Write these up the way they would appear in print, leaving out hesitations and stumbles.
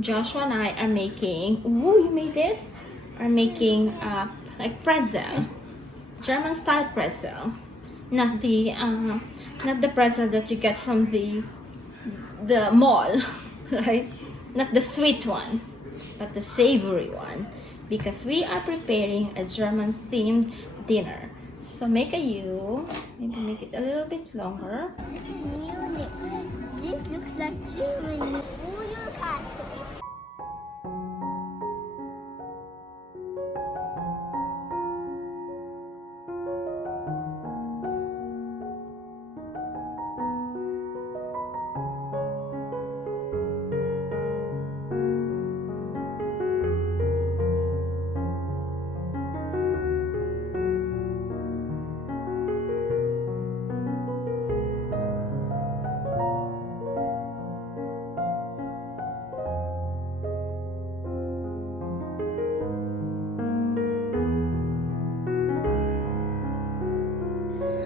Joshua and I are making, ooh, you made this? Are making like pretzel, German style pretzel. Not the pretzel that you get from the mall, right? Not the sweet one, but the savory one, because we are preparing a German themed dinner. So make a U, maybe make it a little bit longer. This is new. This looks like Germany. Oh, look at it.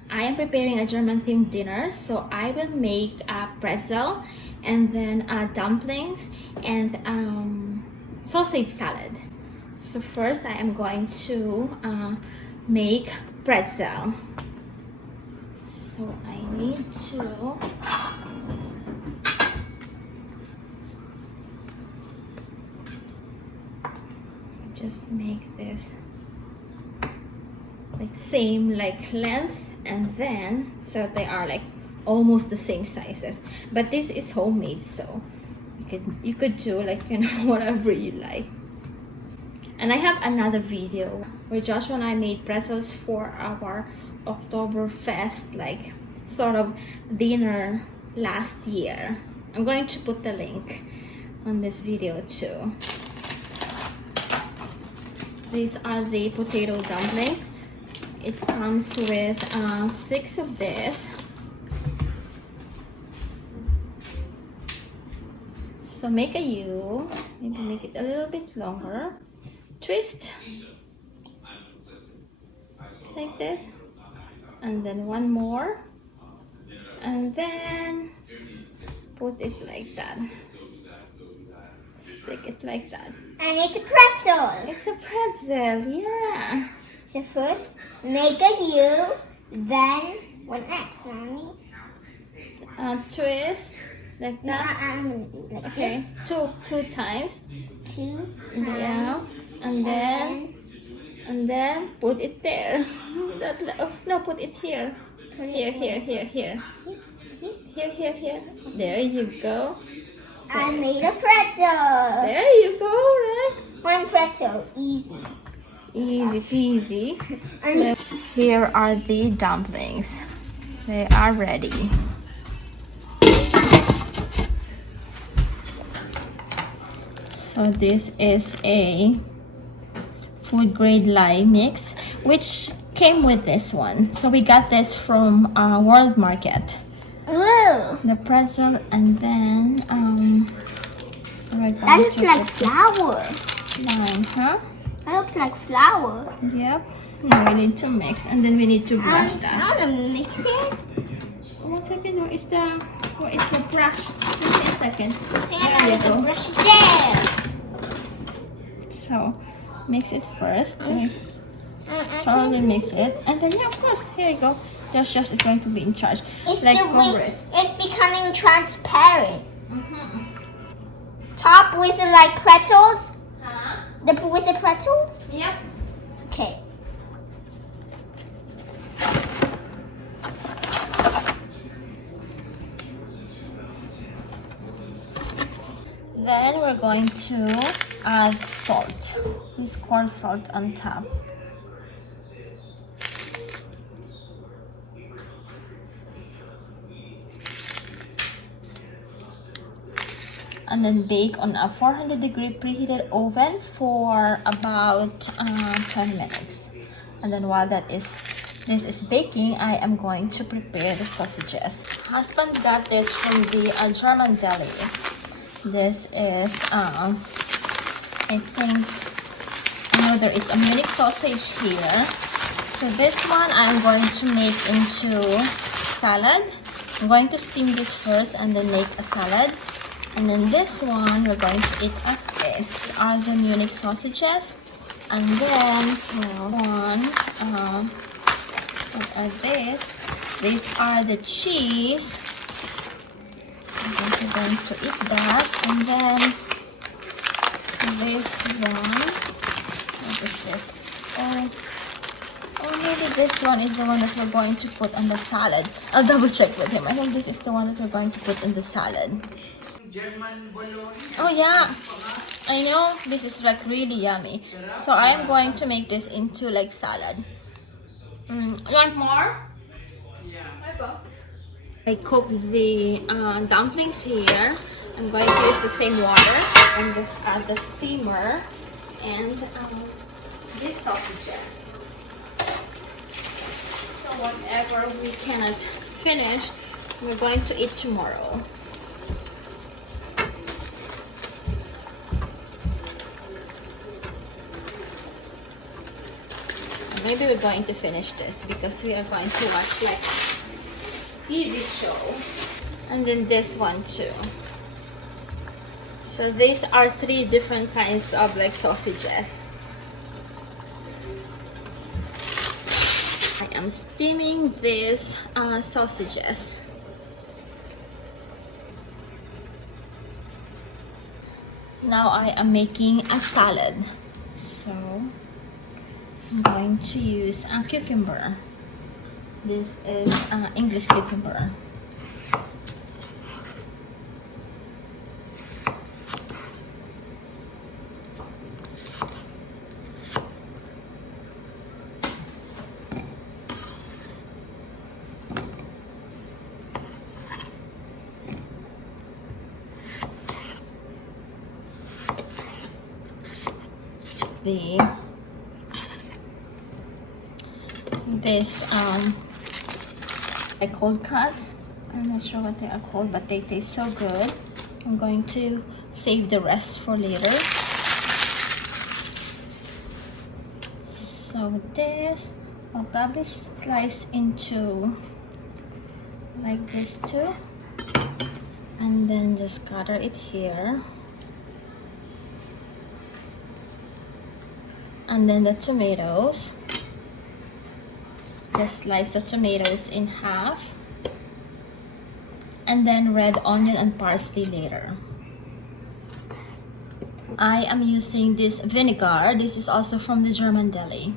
I am preparing a German themed dinner, so I will make a pretzel and then dumplings and sausage salad. So first I am going to make pretzel. So I need to just make this like same like length, and then so they are like almost the same sizes, but this is homemade, so you could do like, you know, whatever you like. And I have another video where Joshua and I made pretzels for our Oktoberfest like sort of dinner last year. I'm going to put the link on this video too. These are the potato dumplings. It comes with 6 of this. So make a U, maybe make it a little bit longer. Twist like this, and then one more, and then put it like that. Stick it like that. And it's a pretzel. It's a pretzel, yeah. So first, make a U, then what next, Mommy? Twist like that. I'm gonna do like Okay, this. two times. 2 times. Yeah, and then put it there. No, put it here. Here. Here. There you go. So, I made a pretzel. there you go, right? One pretzel, easy. Easy peasy. And So, here are the dumplings. They are ready. So this is a food grade lye mix, which came with this one. So we got this from World Market. ooh, The pretzel, and then so we're that going looks to like put this flour. lime, huh? That looks like flour. Yep. Now we need to mix, and then we need to brush I that. want to mix it. 1 second, where is the brush? Just a second. And There I you want to go. brush it there. So mix it first. I Thoroughly can't- mix it, and then yeah, of course, here you go. Josh is going to be in charge. It's Like the over way, it. it's becoming transparent. Top with the like pretzels. Huh? With the pretzels. Yep. Okay. Then we're going to add salt. This coarse salt on top. And then bake on a 400-degree preheated oven for about 10 minutes. And then while this is baking, I am going to prepare the sausages. Husband got this from the German deli. This is I think, I know there is a Munich sausage here. So this one I'm going to make into salad. I'm going to steam this first and then make a salad. And then this one we're going to eat as is. These are the Munich sausages. And then what are these? These are the cheese. We're going to eat that. And then this one. What is this? Oh, maybe this one is the one that we're going to put on the salad. I'll double check with him. I think this is the one that we're going to put in the salad. Oh yeah, I know this is like really yummy. So I am going to make this into like salad. You want more? Yeah. I cooked the dumplings here. I'm going to use the same water and just add the steamer and this sausages. So whatever we cannot finish, we're going to eat tomorrow. Maybe we're going to finish this because we are going to watch like TV show. And then this one too. So these are 3 different kinds of like sausages. I am steaming these sausages. Now I am making a salad. So I'm going to use a cucumber. This is English cucumber. This cold cuts. I'm not sure what they are called, but they taste so good. I'm going to save the rest for later. So this I'll probably slice into like this too, and then just cutter it here. And then the tomatoes, just slice the tomatoes in half, and then red onion and parsley later. I am using this vinegar. This is also from the German deli.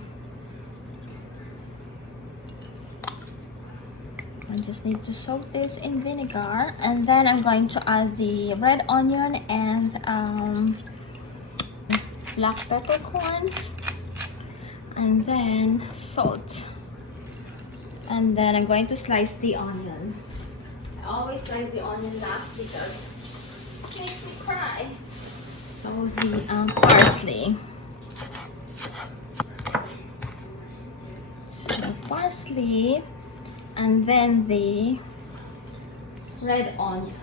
I just need to soak this in vinegar, and then I'm going to add the red onion and black peppercorns, and then salt, and then I'm going to slice the onion. I always slice the onion last because it makes me cry. So the parsley. So parsley, and then the red onion.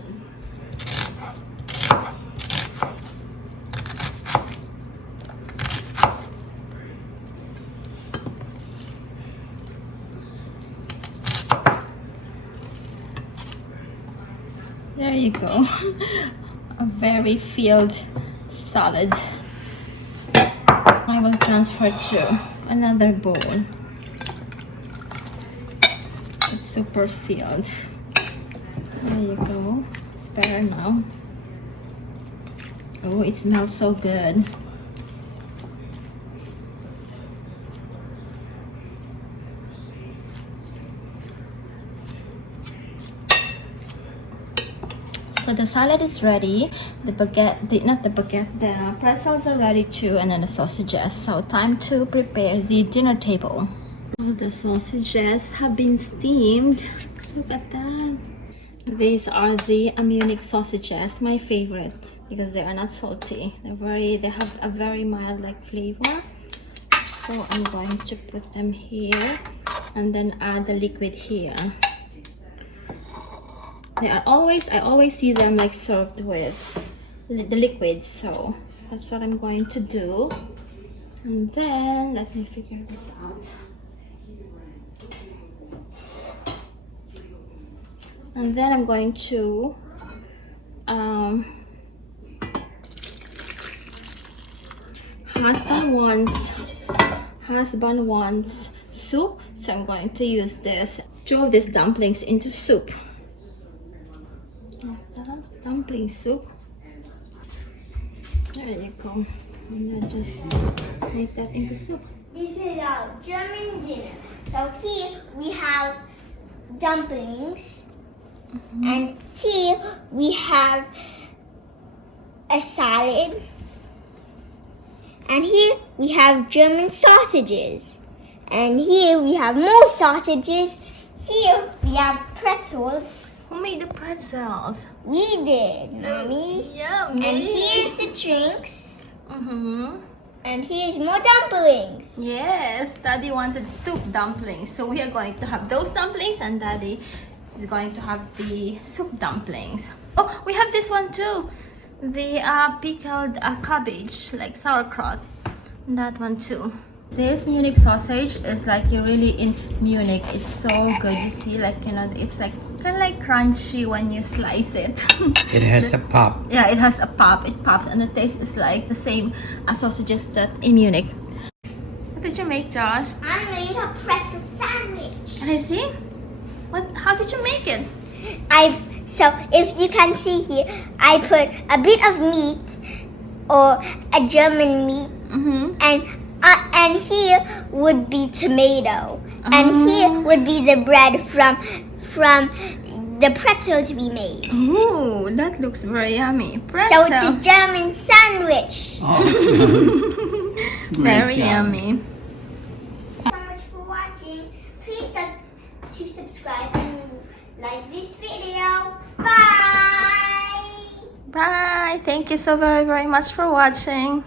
There you go. A very filled salad. I will transfer to another bowl. It's super filled. There you go. It's better now. Oh, it smells so good. So the salad is ready. The pretzels are ready too, and then the sausages. So time to prepare the dinner table. Oh, the sausages have been steamed. Look at that. These are the Munich sausages, my favorite, because they are not salty. They have a very mild like flavor. So I'm going to put them here and then add the liquid here. I always see them like served with the liquid, so that's what I'm going to do. And then let me figure this out. And then I'm going to husband wants soup, so I'm going to use this. 2 of these dumplings into soup. Dumpling soup. There you go. And then just make that into soup. This is our German dinner. So here we have dumplings, and here we have a salad, and here we have German sausages, and here we have more sausages. Here we have pretzels. Who made the pretzels? We did, Mommy. Yummy. And here's the drinks. Mm-hmm. And here's more dumplings. Yes, Daddy wanted soup dumplings, so we are going to have those dumplings, and Daddy is going to have the soup dumplings. Oh, we have this one too, the pickled cabbage, like sauerkraut. That one too. This Munich sausage is like you're really in Munich. It's so good. You see, like, you know, it's like kind of like crunchy when you slice it. It has a pop. Yeah, it has a pop. It pops, and the taste is like the same as sausages that in Munich. What did you make, Josh? I made a pretzel sandwich. Can I see? What? How did you make it? So if you can see here, I put a bit of meat or a German meat, and here would be tomato, and here would be the bread from the pretzels we made. Ooh, that looks very yummy. So Pretzel. it's a German sandwich. Awesome. Very job. yummy. So much for watching. Please don't to subscribe and like this video. Bye. Bye. Thank you so very, very much for watching.